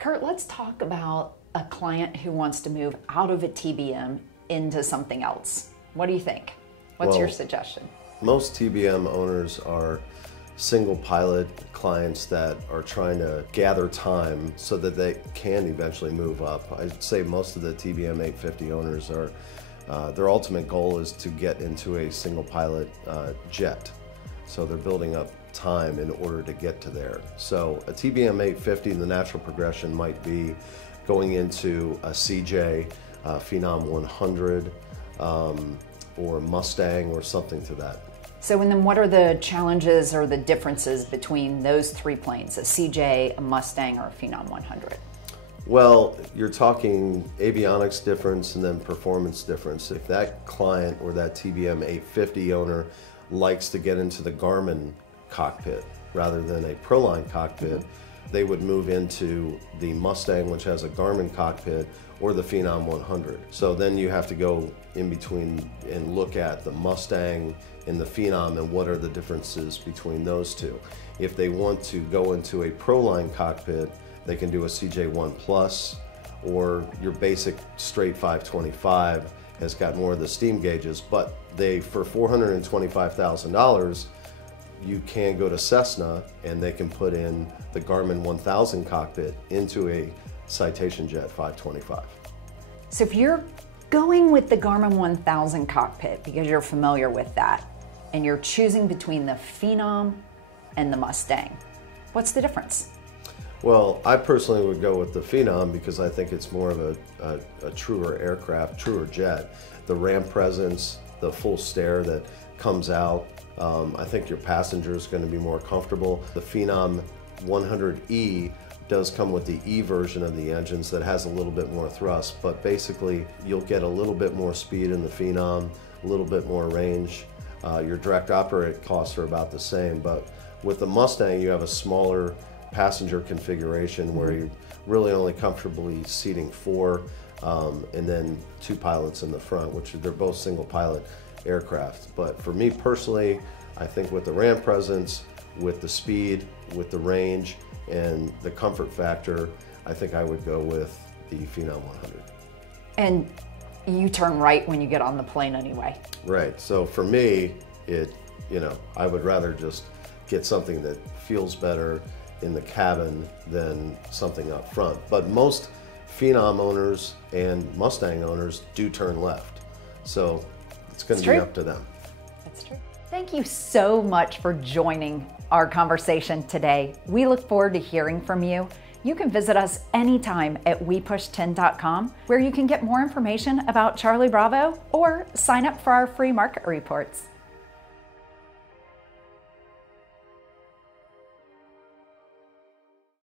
Curt, let's talk about a client who wants to move out of a TBM into something else. What do you think? What's your suggestion? Most TBM owners are single pilot clients that are trying to gather time so that they can eventually move up. I'd say most of the TBM 850 owners are, their ultimate goal is to get into a single pilot jet. So they're building up time in order to get to there. So a TBM 850, the natural progression might be going into a CJ, Phenom 100, or Mustang or something to that. So and then what are the challenges or the differences between those three planes, a CJ, a Mustang, or a Phenom 100? Well, you're talking avionics difference and then performance difference. If that client or that TBM 850 owner likes to get into the Garmin cockpit rather than a Proline cockpit, they would move into the Mustang, which has a Garmin cockpit, or the Phenom 100. So then you have to go in between and look at the Mustang and the Phenom and what are the differences between those two. If they want to go into a Proline cockpit, they can do a CJ1 Plus, or your basic straight 525 has got more of the steam gauges, but for $425,000, you can go to Cessna and they can put in the Garmin 1000 cockpit into a Citation Jet 525. So if you're going with the Garmin 1000 cockpit because you're familiar with that, and you're choosing between the Phenom and the Mustang, what's the difference? Well, I personally would go with the Phenom because I think it's more of a truer aircraft, truer jet. The ramp presence, the full stare that comes out, I think your passenger is going to be more comfortable. The Phenom 100E does come with the E version of the engines that has a little bit more thrust, but basically you'll get a little bit more speed in the Phenom, a little bit more range. Your direct operate costs are about the same, but with the Mustang you have a smaller passenger configuration where you're really only comfortably seating 4 and then 2 pilots in the front, which they're both single pilot aircraft. But for me personally, I think with the ramp presence, with the speed, with the range, and the comfort factor, I think I would go with the Phenom 100. And you turn right when you get on the plane anyway. Right, so for me, I would rather just get something that feels better in the cabin than something up front. But most Phenom owners and Mustang owners do turn left. So it's going to be up to them. That's true. Thank you so much for joining our conversation today. We look forward to hearing from you. You can visit us anytime at wepush10.com, where you can get more information about Charlie Bravo or sign up for our free market reports.